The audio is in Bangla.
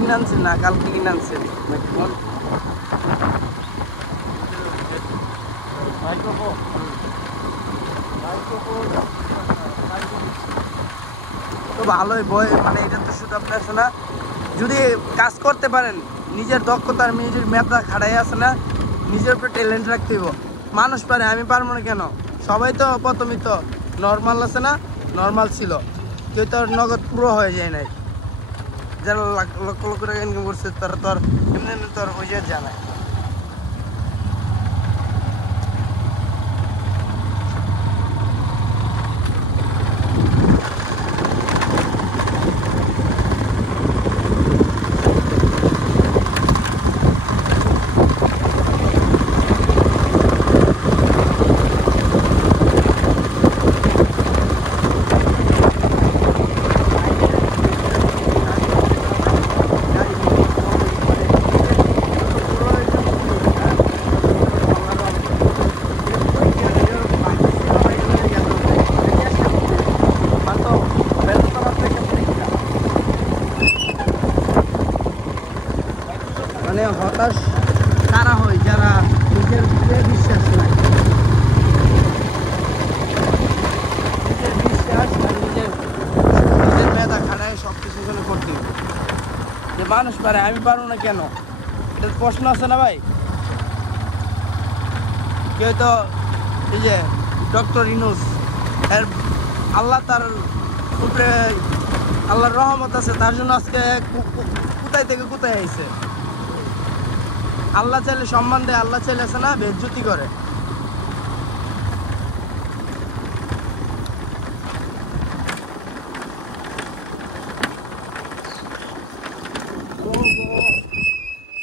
কিনে আনছেন না কালকে কিনে আনছেন? তো ভালোই বই, মানে এটা তো শুধু আপনার আছে না, যদি কাজ করতে পারেন নিজের দক্ষতার নিজের মেধা খাড়াই আছে না, নিজের উপরে ট্যালেন্ট রাখতে হইব। মানুষ পারে, আমি পারবো না কেন? সবাই তো প্রথমে তো নর্মাল আছে না, নর্মাল ছিল, কেউ তো নগদ পুরো হয়ে যায় নাই। যারা লক্ষ লক্ষ টাকা ইনকাম করছে তারা তো আর এমনি এমনি তো আর ওই জানায়। মানে হতাশ তারা হয় যারা নিজের বিশ্বাস নাই, নিজের বিশ্বাস আর নিজের মেধা খাটায় সব কিছু করতে হবে। যে মানুষ পারে, আমি পারবো না কেন? এটা প্রশ্ন আছে না ভাই? কেউ তো এই যে ডক্টর ইউনূস, এর আল্লাহ তার উপরে আল্লাহর রহমত আছে, তার জন্য আজকে কোথায় থেকে কোথায় আইছে। আল্লাহ চাইলে সম্মান দেয়, আল্লাহ চাইলে আছে না বেজ্জতি করে।